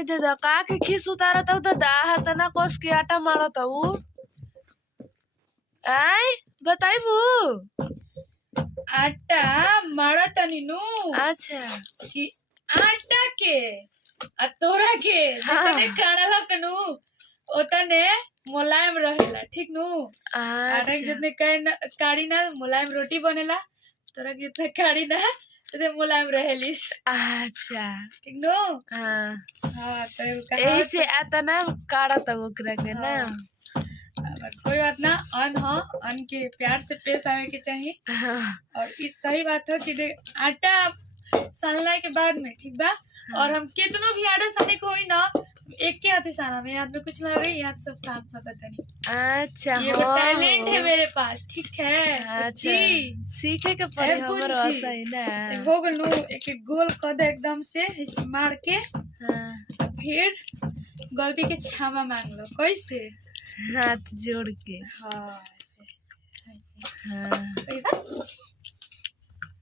आई दादा का के खीस उतारत हूँ दादा हाथ ना कस के आटा मारत हूँ आई बताइबू आटा मारा तनी नु अच्छा कि आटा के आ तोरा के जितने काढ़ला पे नु ओतने मुलायम रहेला ठीक नु आटा के जितने काढ़ी ना मुलायम रोटी बनेला तोरा के जितने काढ़ी ना तो मुलायम रहेलिस। अच्छा ठीक नु हाँ हाँ तो ऐसे आता ना काढ़त ओकरा के ना कोई बात ना अन हो अन के प्यार से पेश आवे के चाहिए। और इस सही बात है कि आटा सानला के बाद में ठीक बा। और हम कितनो भी आटा साने को होई ना एक के हाथे साना में हाथ में कुछ ना रही हाथ सब साथ सकता नहीं। अच्छा ये टैलेंट है मेरे पास ठीक है। अच्छा सीखे के पड़े हमर आशा है ना हो गलू एक गोल कर दे एकदम से मार के फिर गलती के क्षमा मांग लो कैसे हाथ जोड़ के हाँ हाँ